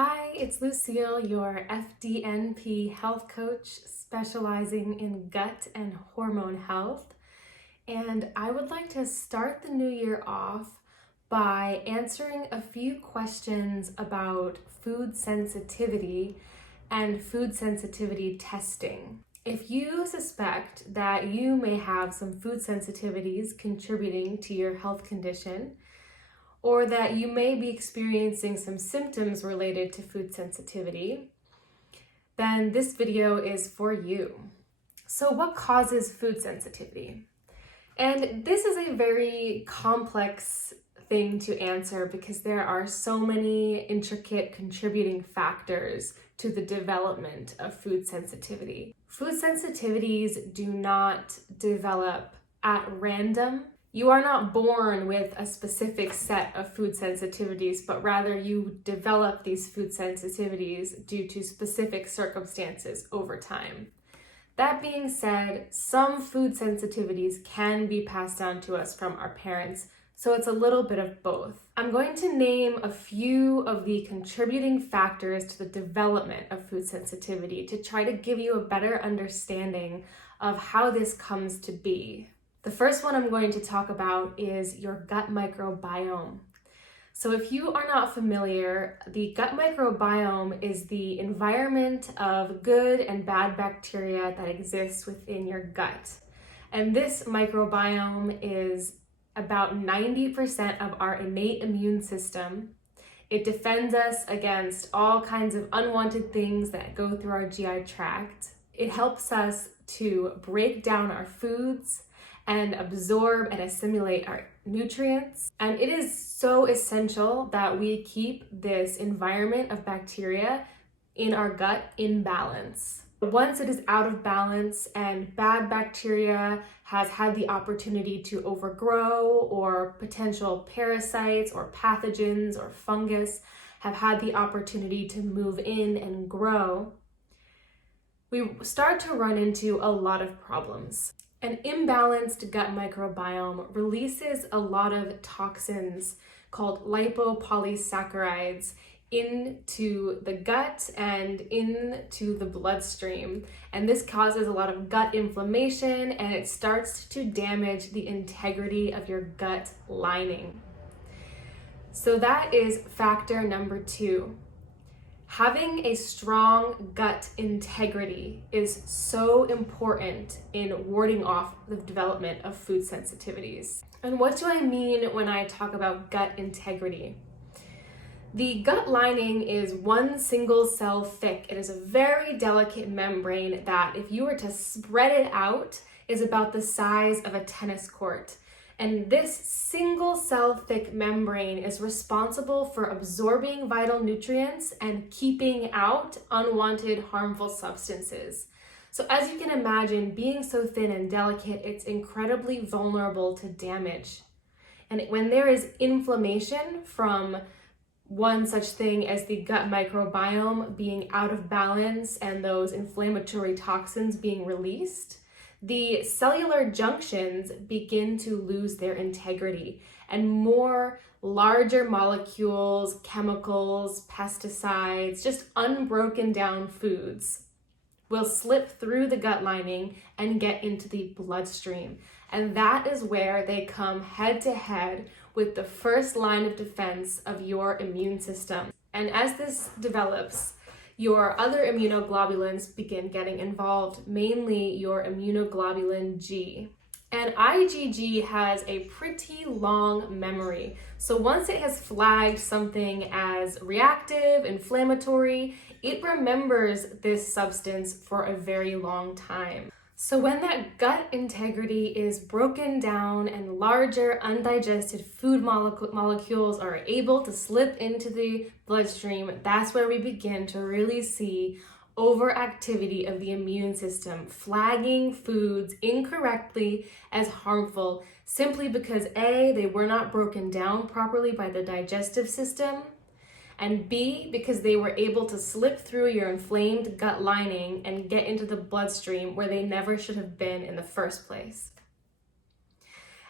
Hi, it's Lucille, your FDNP health coach specializing in gut and hormone health. And I would like to start the new year off by answering a few questions about food sensitivity and food sensitivity testing. If you suspect that you may have some food sensitivities contributing to your health condition, or that you may be experiencing some symptoms related to food sensitivity, then this video is for you. So what causes food sensitivity? And this is a very complex thing to answer because there are so many intricate contributing factors to the development of food sensitivity. Food sensitivities do not develop at random. You are not born with a specific set of food sensitivities, but rather you develop these food sensitivities due to specific circumstances over time. That being said, some food sensitivities can be passed down to us from our parents, so it's a little bit of both. I'm going to name a few of the contributing factors to the development of food sensitivity to try to give you a better understanding of how this comes to be. The first one I'm going to talk about is your gut microbiome. So if you are not familiar, the gut microbiome is the environment of good and bad bacteria that exists within your gut. And this microbiome is about 90% of our innate immune system. It defends us against all kinds of unwanted things that go through our GI tract. It helps us to break down our foods and absorb and assimilate our nutrients. And it is so essential that we keep this environment of bacteria in our gut in balance. Once it is out of balance and bad bacteria has had the opportunity to overgrow, or potential parasites or pathogens or fungus have had the opportunity to move in and grow, we start to run into a lot of problems. An imbalanced gut microbiome releases a lot of toxins called lipopolysaccharides into the gut and into the bloodstream. And this causes a lot of gut inflammation, and it starts to damage the integrity of your gut lining. So that is factor number 2. Having a strong gut integrity is so important in warding off the development of food sensitivities. And what do I mean when I talk about gut integrity? The gut lining is one single cell thick. It is a very delicate membrane that, if you were to spread it out, is about the size of a tennis court. And this single cell thick membrane is responsible for absorbing vital nutrients and keeping out unwanted harmful substances. So as you can imagine, being so thin and delicate, it's incredibly vulnerable to damage. And when there is inflammation from one such thing as the gut microbiome being out of balance and those inflammatory toxins being released, the cellular junctions begin to lose their integrity, and more larger molecules, chemicals, pesticides, just unbroken down foods will slip through the gut lining and get into the bloodstream. And that is where they come head to head with the first line of defense of your immune system. And as this develops, your other immunoglobulins begin getting involved, mainly your immunoglobulin G. And IgG has a pretty long memory. So once it has flagged something as reactive, inflammatory, it remembers this substance for a very long time. So when that gut integrity is broken down and larger undigested food molecules are able to slip into the bloodstream, that's where we begin to really see overactivity of the immune system, flagging foods incorrectly as harmful simply because A, they were not broken down properly by the digestive system, and B, because they were able to slip through your inflamed gut lining and get into the bloodstream where they never should have been in the first place.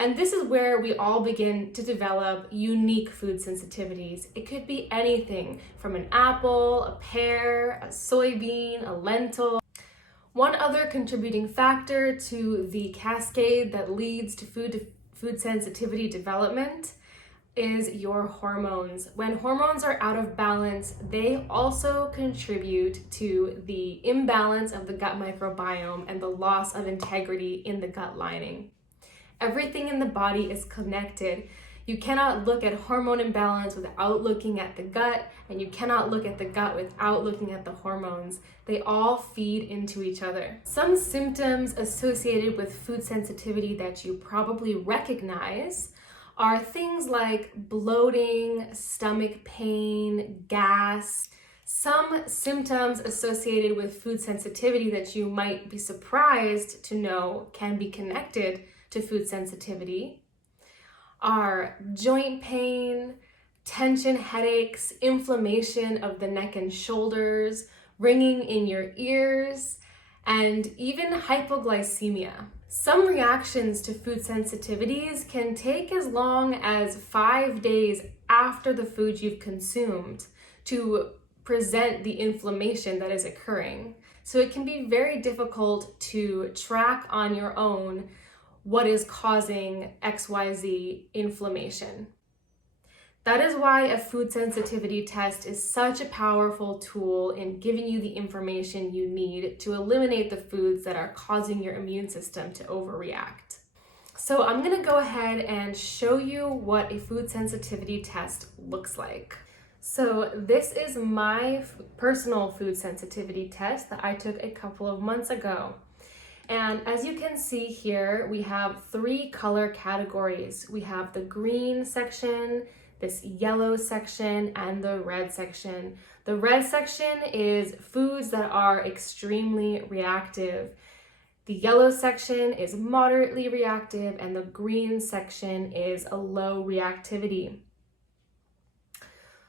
And this is where we all begin to develop unique food sensitivities. It could be anything from an apple, a pear, a soybean, a lentil. One other contributing factor to the cascade that leads to food sensitivity development is your hormones. When hormones are out of balance, they also contribute to the imbalance of the gut microbiome and the loss of integrity in the gut lining. Everything in the body is connected. You cannot look at hormone imbalance without looking at the gut, and you cannot look at the gut without looking at the hormones. They all feed into each other. Some symptoms associated with food sensitivity that you probably recognize are things like bloating, stomach pain, gas. Some symptoms associated with food sensitivity that you might be surprised to know can be connected to food sensitivity are joint pain, tension headaches, inflammation of the neck and shoulders, ringing in your ears, and even hypoglycemia. Some reactions to food sensitivities can take as long as 5 days after the food you've consumed to present the inflammation that is occurring. So it can be very difficult to track on your own what is causing XYZ inflammation. That is why a food sensitivity test is such a powerful tool in giving you the information you need to eliminate the foods that are causing your immune system to overreact. So I'm going to go ahead and show you what a food sensitivity test looks like. So this is my personal food sensitivity test that I took a couple of months ago. And as you can see here, we have 3 color categories. We have the green section, this yellow section, and the red section. The red section is foods that are extremely reactive. The yellow section is moderately reactive, and the green section is a low reactivity.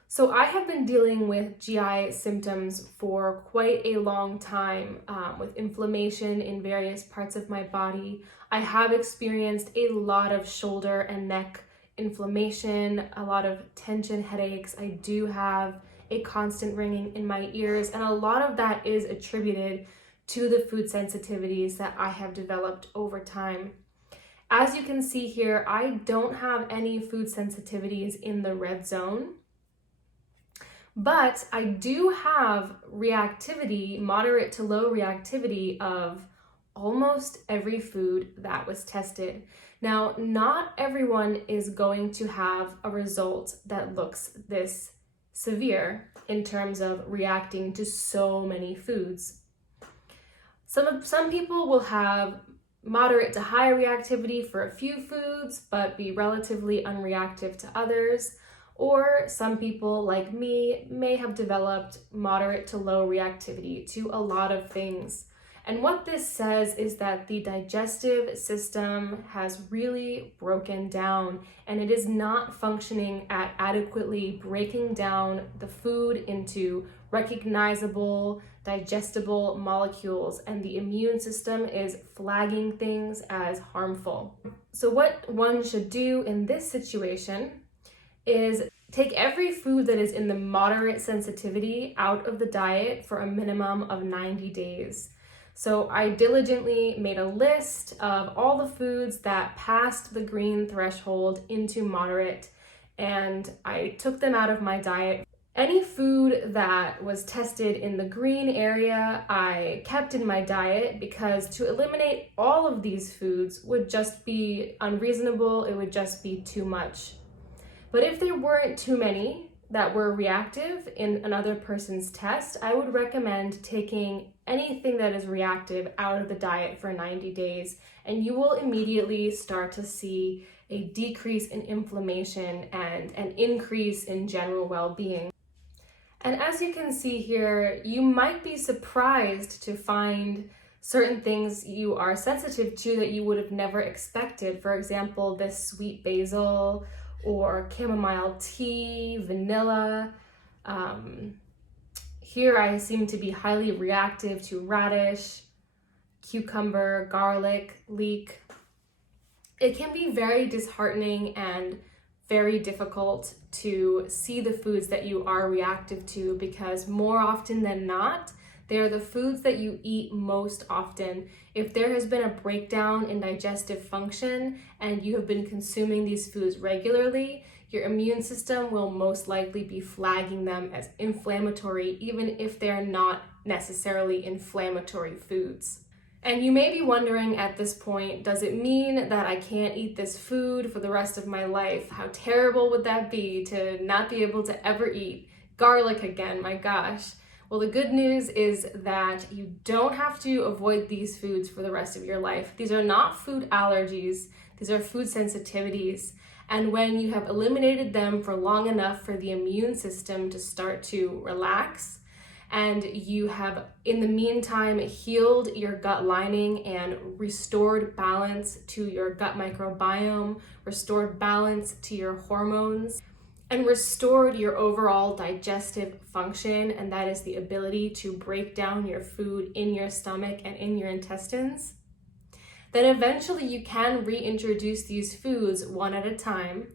So I have been dealing with GI symptoms for quite a long time, with inflammation in various parts of my body. I have experienced a lot of shoulder and neck inflammation, a lot of tension headaches. I do have a constant ringing in my ears, and a lot of that is attributed to the food sensitivities that I have developed over time. As you can see here, I don't have any food sensitivities in the red zone. But I do have reactivity, moderate to low reactivity of almost every food that was tested. Now, not everyone is going to have a result that looks this severe in terms of reacting to so many foods. Some people will have moderate to high reactivity for a few foods, but be relatively unreactive to others. Or some people, like me, may have developed moderate to low reactivity to a lot of things. And what this says is that the digestive system has really broken down, and it is not functioning at adequately breaking down the food into recognizable, digestible molecules, and the immune system is flagging things as harmful. So what one should do in this situation is take every food that is in the moderate sensitivity out of the diet for a minimum of 90 days. So I diligently made a list of all the foods that passed the green threshold into moderate, and I took them out of my diet. Any food that was tested in the green area, I kept in my diet, because to eliminate all of these foods would just be unreasonable. It would just be too much. But if there weren't too many that were reactive in another person's test, I would recommend taking anything that is reactive out of the diet for 90 days, and you will immediately start to see a decrease in inflammation and an increase in general well-being. And as you can see here, you might be surprised to find certain things you are sensitive to that you would have never expected. For example, this sweet basil, or chamomile tea, vanilla. Here I seem to be highly reactive to radish, cucumber, garlic, leek. It can be very disheartening and very difficult to see the foods that you are reactive to, because more often than not, they are the foods that you eat most often. If there has been a breakdown in digestive function and you have been consuming these foods regularly, your immune system will most likely be flagging them as inflammatory, even if they're not necessarily inflammatory foods. And you may be wondering at this point, does it mean that I can't eat this food for the rest of my life? How terrible would that be to not be able to ever eat garlic again? My gosh. Well, the good news is that you don't have to avoid these foods for the rest of your life. These are not food allergies, these are food sensitivities. And when you have eliminated them for long enough for the immune system to start to relax, and you have, in the meantime, healed your gut lining and restored balance to your gut microbiome, restored balance to your hormones, and restored your overall digestive function, and that is the ability to break down your food in your stomach and in your intestines, then eventually you can reintroduce these foods one at a time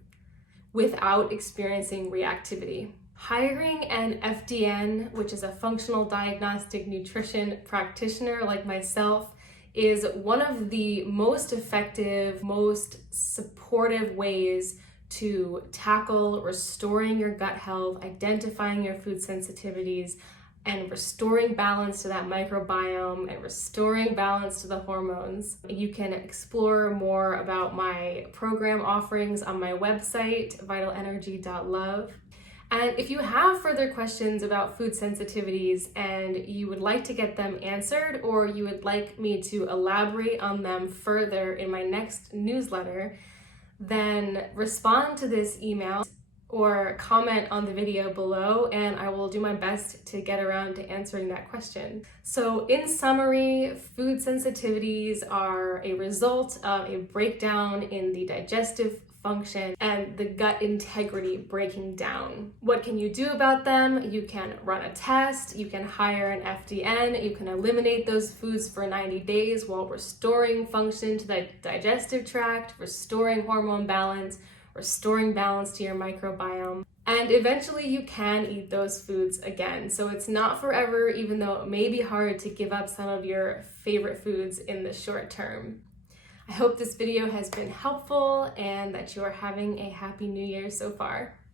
without experiencing reactivity. Hiring an FDN, which is a functional diagnostic nutrition practitioner like myself, is one of the most effective, most supportive ways to tackle restoring your gut health, identifying your food sensitivities, and restoring balance to that microbiome and restoring balance to the hormones. You can explore more about my program offerings on my website, vitalenergy.love. And if you have further questions about food sensitivities and you would like to get them answered, or you would like me to elaborate on them further in my next newsletter, then respond to this email or comment on the video below, and I will do my best to get around to answering that question. So in summary, food sensitivities are a result of a breakdown in the digestive function and the gut integrity breaking down. What can you do about them? You can run a test, you can hire an FDN, you can eliminate those foods for 90 days while restoring function to the digestive tract, restoring hormone balance, restoring balance to your microbiome. And eventually you can eat those foods again. So it's not forever, even though it may be hard to give up some of your favorite foods in the short term. I hope this video has been helpful and that you are having a happy new year so far.